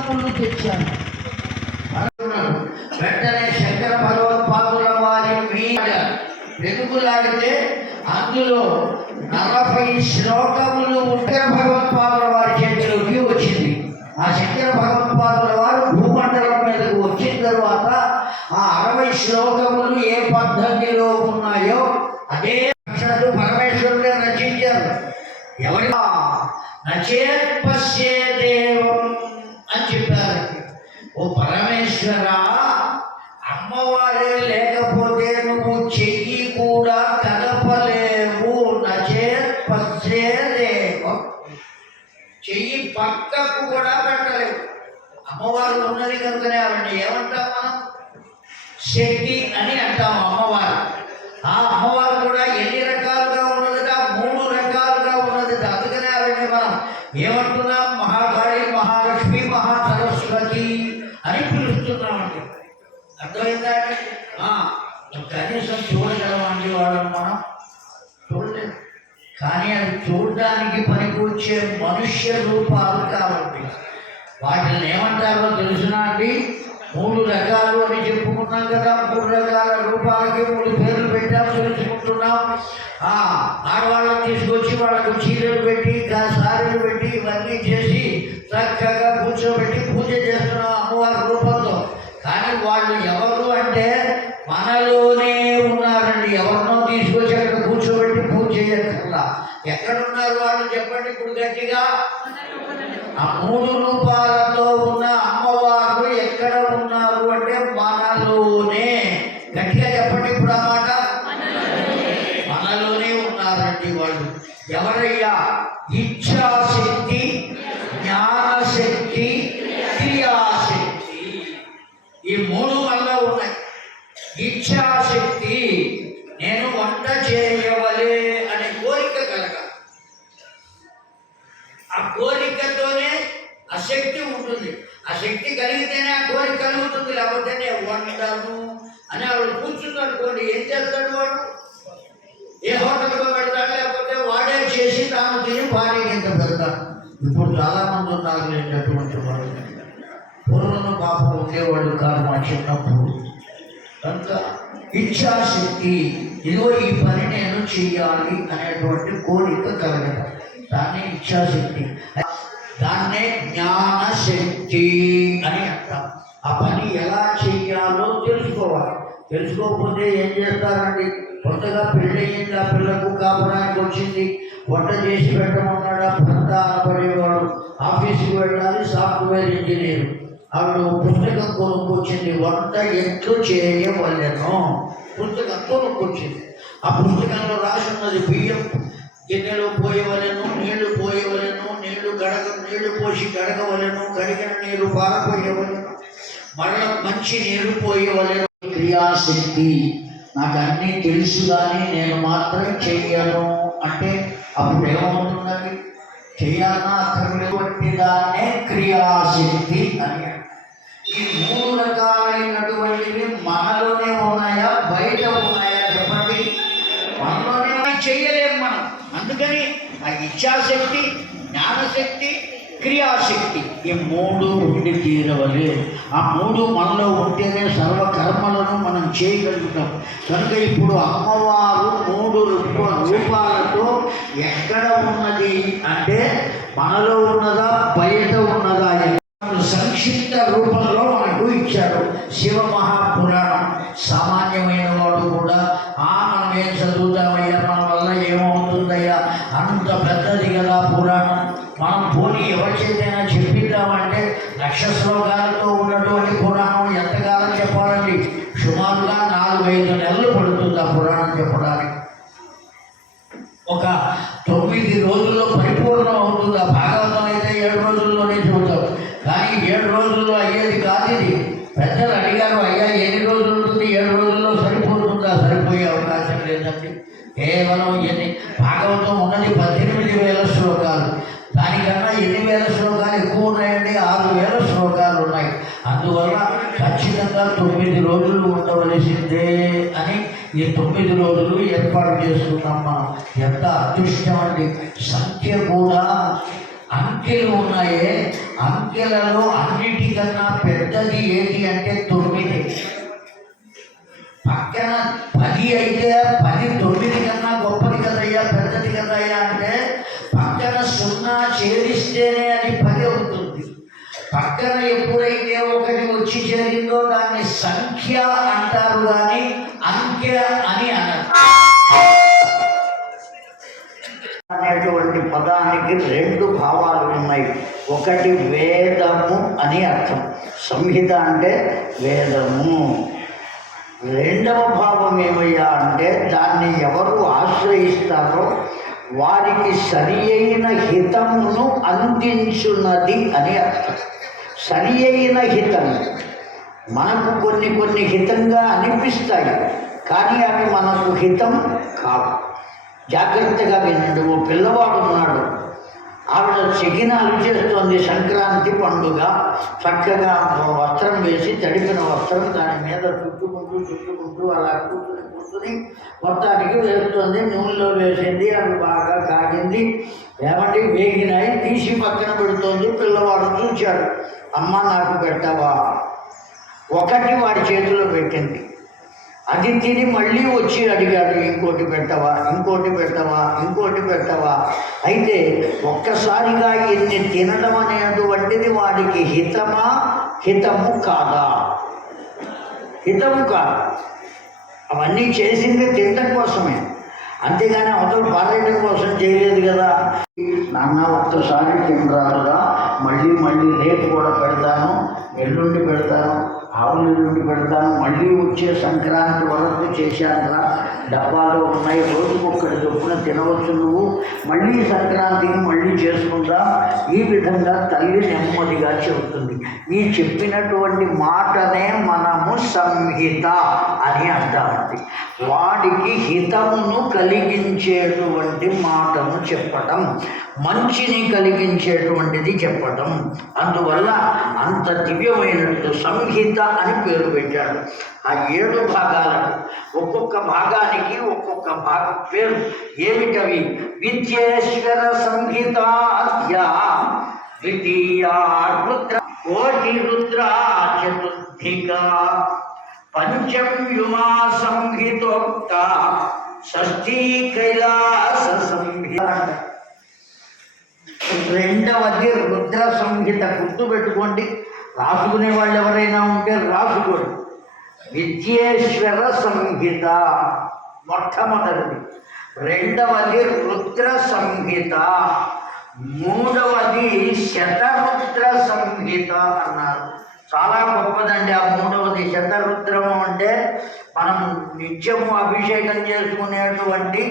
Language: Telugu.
శ్లోకములు తెచ్చాను. వెంటనే శంకర భగవత్పాదుల వారి మీద వెనుగులాడితే అందులో నలభై శ్లోకములు ఉంటే భగవత్పాదుల వారి చేతిలోకి వచ్చింది. ఆ శంకర భగవత్పాదుల పరమేశ్వర అమ్మవారే లేకపోతే నువ్వు చెయ్యి కూడా కదపలేవు నచేత్ పశ్యే చెయ్యి పక్కకు కూడా పెట్టలేవు. అమ్మవారు ఉన్నది కనుకనే ఆవిడ ఏమంటాం మనం? శక్తి అని అంటాం అమ్మవారు. ఆ అమ్మవారు కూడా ఎన్ని అర్థమైందా కనీసం చూడగలం కనీసం చూడగలమండి మనం. చూడలేదు కానీ అది చూడడానికి పనికొచ్చే మనుష్య రూపాలు కావండి. వాటిని ఏమంటారో తెలుసునా అండి? మూడు రకాలు అని చెప్పుకున్నాం కదా. మూడు రకాల రూపాలకి మూడు పేర్లు పెట్టాం తెలుసుకుంటున్నాం. ఆడవాళ్ళని తీసుకొచ్చి వాళ్ళకు చీరలు పెట్టి సారీలు పెట్టి ఇవన్నీ చేసి చక్కగా కూర్చోబెట్టి పూజ చేస్తున్నాం. అమ్మవారి రూపం కానీ వాళ్ళు ఎవరు అంటే మనలోనే ఉన్నారండి. ఎవరినో తీసుకొచ్చి అక్కడ కూర్చోబెట్టి పూజ చేయక్కర్లా. ఎక్కడున్నారు వాళ్ళు చెప్పండి ఇప్పుడు గట్టిగా ఈ మూడు మనలో ఉన్నాయి. ఇచ్ఛాశక్తి నేను వంట చేయవలే అనే కోరిక కలగాలి ఆ కోరికతోనే ఆ శక్తి ఉంటుంది. ఆ శక్తి కలిగితేనే ఆ కోరిక కలుగుతుంది. లేకపోతే నేను వంటాను అని ఆవిడ కూర్చుంది ఏం చేస్తాడు వాడు? ఏ హోటల్లో పెడతాడు? లేకపోతే వాడే చేసి తాను తిని భార్య కింద పెడతాడు? ఇప్పుడు చాలామంది ఉన్నారు లేండి అటువంటి వాళ్ళు. పూర్వం పాపం ఉండేవాళ్ళు కాదు మా చిన్నప్పుడు. కనుక ఇచ్చాశక్తి ఇదిగో ఈ పని నేను చేయాలి అనేటువంటి కోరిక కలగడం దాన్ని ఇచ్చాశక్తి దాన్నే జ్ఞానశక్తి అని అంటాం. ఆ పని ఎలా చేయాలో తెలుసుకోవాలి. తెలుసుకోకపోతే ఏం చేస్తారండి? కొత్తగా పెళ్ళయింది ఆ పిల్లకు కాపురానికి వచ్చింది. వంట చేసి పెట్టమన్నాడు భర్త అనబడేవాడు. ఆఫీస్కి వెళ్ళాలి సాఫ్ట్వేర్ ఇంజనీర్. ఆవిడ పుస్తకం కొనుక్కొచ్చింది వంట ఎట్లు చేయవలెను పుస్తకం కొనుక్కొచ్చింది ఆ పుస్తకంలో రాసి ఉన్నది బియ్యం. గిన్నెలు పోయవలెను నీళ్ళు పోయవలెను నీళ్ళు గడగ నీళ్ళు పోసి గడగవలెను గడిగిన నీరు పారపోయవలెను మరల మంచి నీరు పోయవలెను క్రియాశక్తి. నాకు అన్నీ తెలుసు కానీ నేను మాత్రం చెయ్యను. అంటే అప్పుడు ఏమవుతున్నది చేయాలన్నా అక్కర్లేటువంటి దాన్నే క్రియాశక్తి అని ఈ మూడు రకాలైనటువంటివి మనలోనే ఉన్నాయా? బయట ఉన్నాయా? చెప్పండి. మనలోనే చేయలేము మనం. అందుకని ఆ ఇచ్ఛాశక్తి జ్ఞానశక్తి క్రియాశక్తి ఈ మూడు ఉండి తీరవలే. ఆ మూడు మనలో ఉంటేనే సర్వ కర్మలను మనం చేయగలుగుతాం. కనుక ఇప్పుడు అమ్మవారు మూడు రూప రూపాలతో ఎక్కడ ఉన్నది? అంటే మనలో ఉన్నదా? బయట ఉన్నదా? సంక్షిప్త రూపంలో మనకు ఇచ్చారు శివ మహాపురాణం. సామాన్యమైన వాడు కూడా ఆ మనం ఏం చదువుతామయ్యా? మన వల్ల ఏమవుతుందయ్యా? అంత పెద్దది కదా పురాణం. మనం పోనీ ఎవరి చేతైనా చెప్పిద్దామంటే లక్ష శ్లోకాలతో ఉన్నటువంటి పురాణం ఎంతకాలం చెప్పాలండి? సుమారుగా నాలుగు ఐదు నెలలు పడుతుంది ఆ పురాణం చెప్పడానికి. లేదండి కేవలం ఎన్ని భాగవతం ఉన్నది పద్దెనిమిది వేల శ్లోకాలు. దానికన్నా ఎన్ని వేల శ్లోకాలు ఎక్కువ ఉన్నాయండి? ఆరు వేల శ్లోకాలు ఉన్నాయి. అందువల్ల ఖచ్చితంగా తొమ్మిది రోజులు ఉండవలసిందే అని ఈ తొమ్మిది రోజులు ఏర్పాటు చేసుకున్నాం మనం. ఎంత అదృష్టం అండి. సంఖ్య కూడా అంకెలు ఉన్నాయే. అంకెలలో అన్నిటికన్నా పెద్దది ఏంటి అంటే తొమ్మిది పక్కన పది అయితే పది తొమ్మిది కన్నా గొప్పది కదయ్యా పెద్దది కదయ్యా అంటే పక్కన సున్నా చేరిస్తేనే అది పది అవుతుంది. పక్కన ఎప్పుడైతే ఒకటి వచ్చి చేరిందో దాన్ని సంఖ్య అంటారు కానీ అంకె అని అనరు. అనేటువంటి పదానికి రెండు భావాలు ఉన్నాయి. ఒకటి వేదము అని అర్థం. సంహిత అంటే వేదము. రెండవ భావం ఏమయ్యా అంటే దాన్ని ఎవరు ఆశ్రయిస్తారో వారికి సరి అయిన హితమును అందించున్నది అని అర్థం. సరి అయిన హితం మనకు కొన్ని కొన్ని హితంగా అనిపిస్తాయి కానీ అవి మనకు హితం కావు. జాగ్రత్తగా వినండి ఓ పిల్లవాడు ఉన్నాడు. ఆవిడ చికినాలు చేస్తోంది సంక్రాంతి పండుగ. చక్కగా వస్త్రం వేసి తడిపిన వస్త్రం దాని మీద చుట్టుకుంటూ చుట్టుకుంటూ అలా కూర్చుని కూర్చుని మొత్తానికి వేస్తుంది. నూనెలో వేసింది అవి బాగా కాగింది. ఏమంటే వేగినాయి తీసి పక్కన పెడుతోంది. పిల్లవాడు చూశాడు అమ్మ నాకు పెట్టవా? ఒకటి వాడి చేతిలో పెట్టింది. అది తిని మళ్ళీ వచ్చి అడిగాడు ఇంకోటి పెట్టవా ఇంకోటి పెట్టవా ఇంకోటి పెట్టవా అయితే ఒక్కసారిగా ఇన్ని తినడం అనేటువంటిది వాడికి హితమా? హితము కాదా? హితము కాదు. అవన్నీ చేసింది తినడం కోసమే. అంతేగాని అవతల పారేయడం కోసం చేయలేదు కదా. నాన్న ఒక్కసారి తినరాదుగా మళ్ళీ మళ్ళీ రేపు కూడా పెడతాను. ఎల్లుండి పెడతాను. ఆవుల నుండి పెడతాను. మళ్ళీ వచ్చే సంక్రాంతి వరకు చేశానురా. డబ్బాలో ఉన్నాయి. రోజుకు ఒక్కటి చొప్పున తినవచ్చు నువ్వు. మళ్ళీ సంక్రాంతికి మళ్ళీ చేసుకుందా ఈ విధంగా తల్లి నెమ్మదిగా చెబుతుంది. ఈ చెప్పినటువంటి మాటనే మనము సంహిత. అని అంటామండి వాడికి హితమును కలిగించేటువంటి మాటను చెప్పటం మంచిని కలిగించేటువంటిది చెప్పటం. అందువల్ల అంత దివ్యమైనట్టు సంహిత అని పేరు పెట్టాడు. ఆ ఏడు భాగాలకు ఒక్కొక్క భాగానికి ఒక్కొక్క భాగ పేరు. ఏమిటవి? విద్యేశ్వర సంహితాధ్య ద్వితీయ రుద్ర కోటి రుద్ర చతుర్థిక. పంచమ్యుమా సంహితోక్త షష్ఠీ కైలాస సంహిత రెండవది రుద్ర సంహిత గుర్తుపెట్టుకోండి రాసుకునే వాళ్ళు ఎవరైనా ఉంటే రాసుకోండి. విద్యేశ్వర సంహిత మొట్టమొదటిది. రెండవది రుద్ర సంహిత మూడవది శతరుద్ర సంహిత అన్నారు. చాలా గొప్పదండి. ఆ మూడవది శతరుద్రము అంటే మనం నిత్యము అభిషేకం చేసుకునేటువంటి